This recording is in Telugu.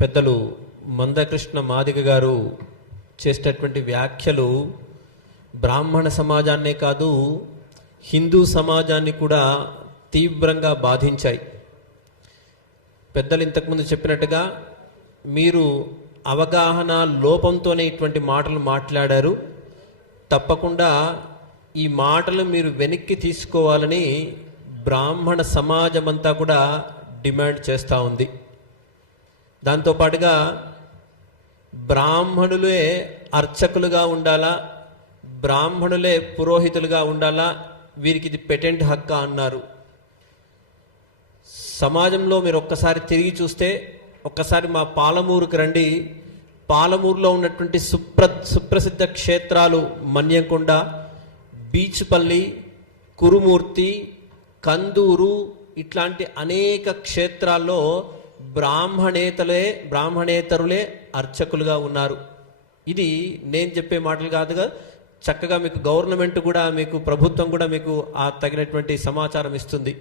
పెద్దలు మందకృష్ణ మాదిగ గారు చేసేటటువంటి వ్యాఖ్యలు బ్రాహ్మణ సమాజాన్నే కాదు హిందూ సమాజాన్ని కూడా తీవ్రంగా బాధించాయి. పెద్దలు ఇంతకుముందు చెప్పినట్టుగా మీరు అవగాహన లోపంతోనే ఇటువంటి మాటలు మాట్లాడారు. తప్పకుండా ఈ మాటలు మీరు వెనక్కి తీసుకోవాలని బ్రాహ్మణ సమాజమంతా కూడా డిమాండ్ చేస్తూ ఉంది. దాంతోపాటుగా బ్రాహ్మణులే అర్చకులుగా ఉండాలా, బ్రాహ్మణులే పురోహితులుగా ఉండాలా, వీరికి ఇది పెటెంట్ హక్కు అన్నారు. సమాజంలో మీరు ఒక్కసారి తిరిగి చూస్తే, ఒక్కసారి మా పాలమూరుకి రండి. పాలమూరులో ఉన్నటువంటి సుప్రసిద్ధ క్షేత్రాలు మన్యంకొండ, బీచ్పల్లి, కురుమూర్తి, కందూరు ఇట్లాంటి అనేక క్షేత్రాల్లో బ్రాహ్మణేతరులే అర్చకులుగా ఉన్నారు. ఇది నేను చెప్పే మాటలు కాదుగా, చక్కగా మీకు గవర్నమెంట్ కూడా, మీకు ప్రభుత్వం కూడా మీకు ఆ తగినటువంటి సమాచారం ఇస్తుంది.